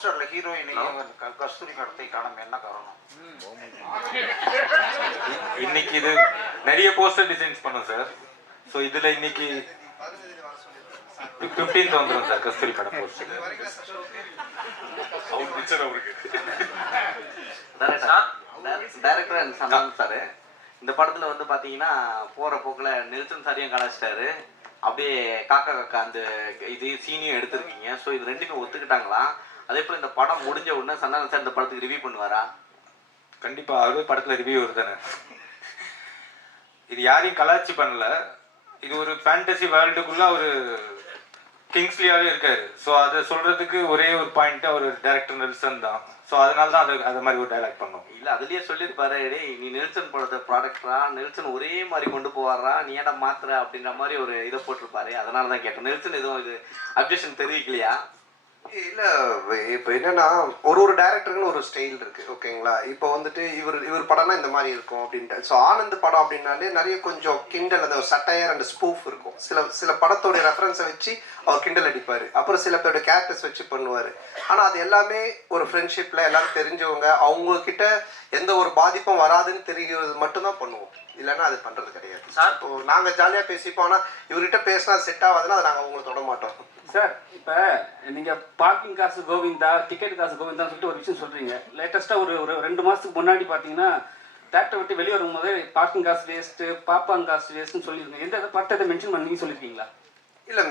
போஸ்டர்ல ஹீரோயினையும் கஸ்தூரி கடத்தை காணாம என்ன காரணம்? இன்னைக்கு இது நிறைய போஸ்டர் டிசைன்ஸ் பண்ணோம் சார் ஸோ இதுல இன்னைக்கு ஃபிஃப்டீன்த் வந்துடும் சார் கஸ்தூரி கடை poster director and Santhanam sir இந்த படத்துல வந்து பாத்தீங்கன்னா போற போக்குல நெல்சன் சாரியும் கலாச்சிட்டாரு. அப்படியே காக்கா காக்கா அந்த இது சீனியும் எடுத்திருக்கீங்க. ஸோ இது ரெண்டுமே ஒத்துக்கிட்டாங்களா? அதே போல இந்த படம் முடிஞ்ச உடனே சந்தானம் சார் இந்த படத்துக்கு ரிவ்யூ பண்ணுவாரா? கண்டிப்பா அவரே படத்துல ரிவ்யூ தானே இது யாரையும் கலாச்சி பண்ணல. இது ஒரு ஃபேண்டசி வேர்ல்டுக்குள்ள ஒரு கிங்ஸ்லியாவே இருக்காரு. ஸோ அதை சொல்றதுக்கு ஒரே ஒரு பாயிண்ட் அவர் டைரக்டர் நெல்சன் தான். ஸோ அதனால தான் அது அது மாதிரி ஒரு டைலாக் பண்ணோம். இல்ல அதுலயே சொல்லியிருப்பாரு டேய் நீ நெல்சன் படத்தை ப்ராடக்டரா நெல்சன் ஒரே மாதிரி கொண்டு போவாரா? நீ ஏன்டா மாத்துற? அப்படின்ற மாதிரி ஒரு இதை போட்டிருப்பாரு. அதனால தான் கேட்டேன். நெல்சன் எதுவும் இது அப்ஜெக்ஷன் தெரிவிக்கலையா? இல்ல இப்போ என்னன்னா ஒரு ஒரு டேரக்டருக்குன்னு ஒரு ஸ்டைல் இருக்கு ஓகேங்களா இப்போ வந்துட்டு இவர் இவர் படம்னா இந்த மாதிரி இருக்கும் அப்படின்ட்டு. ஸோ ஆனந்த் படம் அப்படின்னாலே நிறைய கொஞ்சம் கிண்டல் அந்த சட்டையர் அந்த ஸ்பூஃப் இருக்கும். சில சில படத்தோட ரெஃபரன்ஸை வச்சு அவர் கிண்டல் அடிப்பாரு. அப்புறம் சில பேரோட கேரக்டர்ஸ் வச்சு பண்ணுவாரு. ஆனா அது எல்லாமே ஒரு ஃப்ரெண்ட்ஷிப்ல எல்லாரும் தெரிஞ்சவங்க அவங்க கிட்ட எந்த ஒரு பாதிப்பும் வராதுன்னு தெரிகிறது மட்டும்தான் பண்ணுவோம். இல்லைன்னா அது பண்றது கிடையாது. இப்போ நாங்க ஜாலியா பேசிப்போம் ஆனா இவர்கிட்ட பேசினா செட் ஆகாதுன்னா அதை நாங்க அவங்களை தொட மாட்டோம். சார் இப்போ நீங்கள் பார்க்கிங் காசு கோவிந்தா டிக்கெட் காசு கோவிந்தான்னு சொல்லிட்டு ஒரு விஷயம் சொல்கிறீங்க லேட்டஸ்ட்டாக ஒரு ஒரு ரெண்டு மாதத்துக்கு முன்னாடி பார்த்தீங்கன்னா தேட்டரை விட்டு வெளியே வரும்போது பார்க்கிங் காசு வேஸ்ட்டு பாப்பாங் காசு வேஸ்ட்டுன்னு சொல்லியிருக்கீங்க எந்த படத்தை மென்ஷன் பண்ணி சொல்லியிருக்கீங்களா இல்லை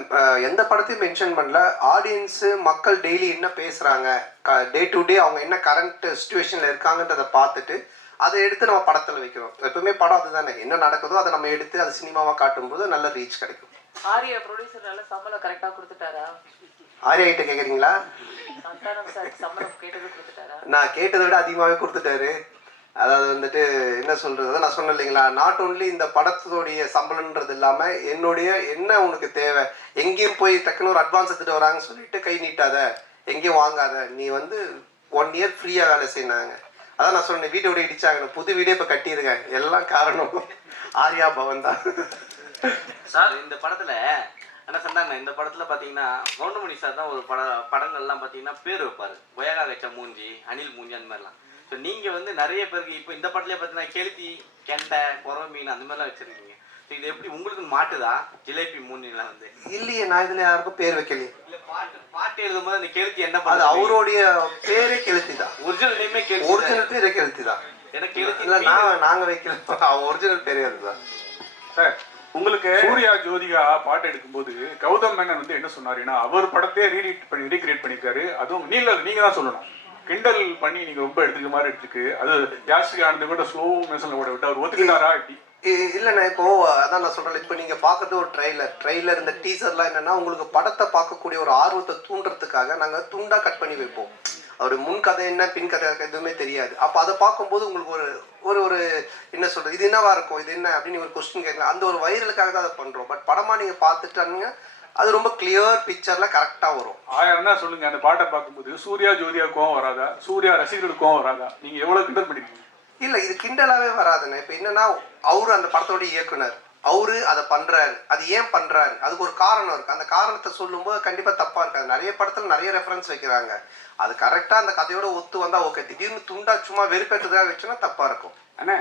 எந்த படத்தையும் மென்ஷன் பண்ணல. ஆடியன்ஸு மக்கள் டெய்லி என்ன பேசுகிறாங்க க டே டு டே அவங்க என்ன கரண்ட் சுச்சுவேஷனில் இருக்காங்கன்றதை பார்த்துட்டு அதை எடுத்து நம்ம படத்தில் வைக்கிறோம். எப்பவுமே படம் அதுதானே. என்ன நடக்குதோ அதை நம்ம எடுத்து அது சினிமாவாக காட்டும்போது நல்ல ரீச் கிடைக்கும். ஆர்யா ப்ரொடியூசர் நல்ல சம்பளம் கரெக்டா கொடுத்துட்டாரா? ஆர்யா கிட்ட கேக்குறீங்களா? சந்தானம் சார் சம்பளம் கேட்டது கொடுத்துட்டாரா? நான் கேட்டதை விட அதிகமாகவே கொடுத்துட்டாரு. அதாவது வந்துட்டு என்ன சொல்றது நான் சொன்னேன் இல்லைங்களா? நாட் ஓன்லி இந்த படத்தோடைய சம்பளம்ன்றது இல்லாம என்னுடைய என்ன உனக்கு தேவை? எங்கேயும் போய் டக்குன்னு ஒரு அட்வான்ஸ் எடுத்துட்டு வராங்கன்னு சொல்லிட்டு கை நீட்டாத எங்கேயும் வாங்காத நீ வந்து ஒன் இயர் ஃப்ரீயா வேலை செய்யினாங்க அதான் நான் சொன்னேன் வீட்டை விட இடிச்சாங்க புது வீடே இப்ப கட்டியிருக்கேன். எல்லாம் காரணம் ஆர்யா பவன் தான். சார் இந்த படத்துல என்ன சொன்னாங்க? இந்த படத்துல பாத்தீங்கன்னா கவுண்டமணி சார் தான் ஒரு பட படங்கள்லாம் பாத்தீங்கன்னா பேர் வைப்பாரு. பொயகா கச்ச மூஞ்சி அனில் மூஞ்சி அந்த மாதிரிலாம். ஸோ நீங்க வந்து நிறைய பேருக்கு இப்போ இந்த படத்துல பாத்தீங்கன்னா கெளுத்தி கெண்டை குறவ மீன் அந்த மாதிரிலாம் வச்சிருக்கீங்க. ஸோ இது எப்படி உங்களுக்கு மாட்டுதா? ஜிலேபி மூஞ்சிலாம் வந்து. இல்லையே நான் இதுல யாருக்கும் பேர் வைக்கலையே. இல்ல பாட்டு பாட்டு எழுதும்போது அந்த கெளுத்தி என்ன அது பண்ணுது? அவருடைய பேரே கெளுத்தி தான் ஒரிஜினல் நேமே கெளுத்தி ஒரிஜினல் பேரே கெளுத்தி தான் எனக்கு கெளுத்தி இல்ல நான் நாங்க வைக்கல. ஒரிஜினல் பேரே அதுதான். சார் உங்களுக்கு சூர்யா ஜோதிகா பாட்டு எடுக்கும்போது கௌதம் மேனன் வந்து என்ன சொன்னாருன்னா அவர் படத்தையே ரீரீட் பண்ணி ரீக்ரியேட் பண்ணிருக்காரு அதுவும் நீங்க நீங்க தான் சொல்லணும். கிண்டல் பண்ணி நீங்க ரொம்ப எடுத்துக்க மாதிரி எடுத்துக்கு. அது யாஸ்ரி ஆனந்த் கூட ஸ்லோ மேசன்ல ஓட விட்டு அவர் ஒத்துக்கிட்டாரா இப்படி இல்லண்ணா இப்போ அதான் நான் சொல்றேன் இப்போ நீங்க பார்க்கறது ஒரு ட்ரைலர் ட்ரைலர் இந்த டீசர்லாம் என்னன்னா உங்களுக்கு படத்தை பார்க்கக்கூடிய ஒரு ஆர்வத்தை தூண்டுறதுக்காக நாங்க துண்டா கட் பண்ணி வைப்போம். அவர் முன் கதை என்ன பின் கதை எதுவுமே தெரியாது. அப்போ அதை பார்க்கும்போது உங்களுக்கு ஒரு ஒரு ஒரு என்ன சொல்றது இது என்னவா இருக்கும் இது என்ன அப்படின்னு ஒரு கொஸ்டின் கேட்கலாம். அந்த ஒரு வைரலுக்காக தான் அதை பண்றோம். பட் படமா நீங்க பார்த்துட்டாங்க அது ரொம்ப கிளியர் பிக்சர்ல கரெக்டா வரும். ஆயிரம் தான் சொல்லுங்க அந்த பாட்டை பார்க்கும்போது சூர்யா ஜோதிகா கோவம் வராதா? சூர்யா ரசிகர்களுக்கு கோவம் வராதா? நீங்க எவ்வளவு கிண்டல் பண்ணிருக்கீங்க? இல்ல இது கிண்டலாவே வராதுண்ணே. இப்ப என்னன்னா அவரு அந்த படத்தோட இயக்குனர். அவரு அதை பண்றாரு. அது ஏன் பண்றாரு? அதுக்கு ஒரு காரணம் இருக்கு. அந்த காரணத்தை சொல்லும்போது கண்டிப்பா தப்பா இருக்காது நிறைய படத்துல நிறைய ரெஃபரன்ஸ் வைக்கிறாங்க. அது கரெக்டா அந்த கதையோட ஒத்து வந்தா ஓகே திடீர்னு துண்டா சும்மா வெறுப்பேற்றதாக வச்சுன்னா தப்பா இருக்கும். ஆனா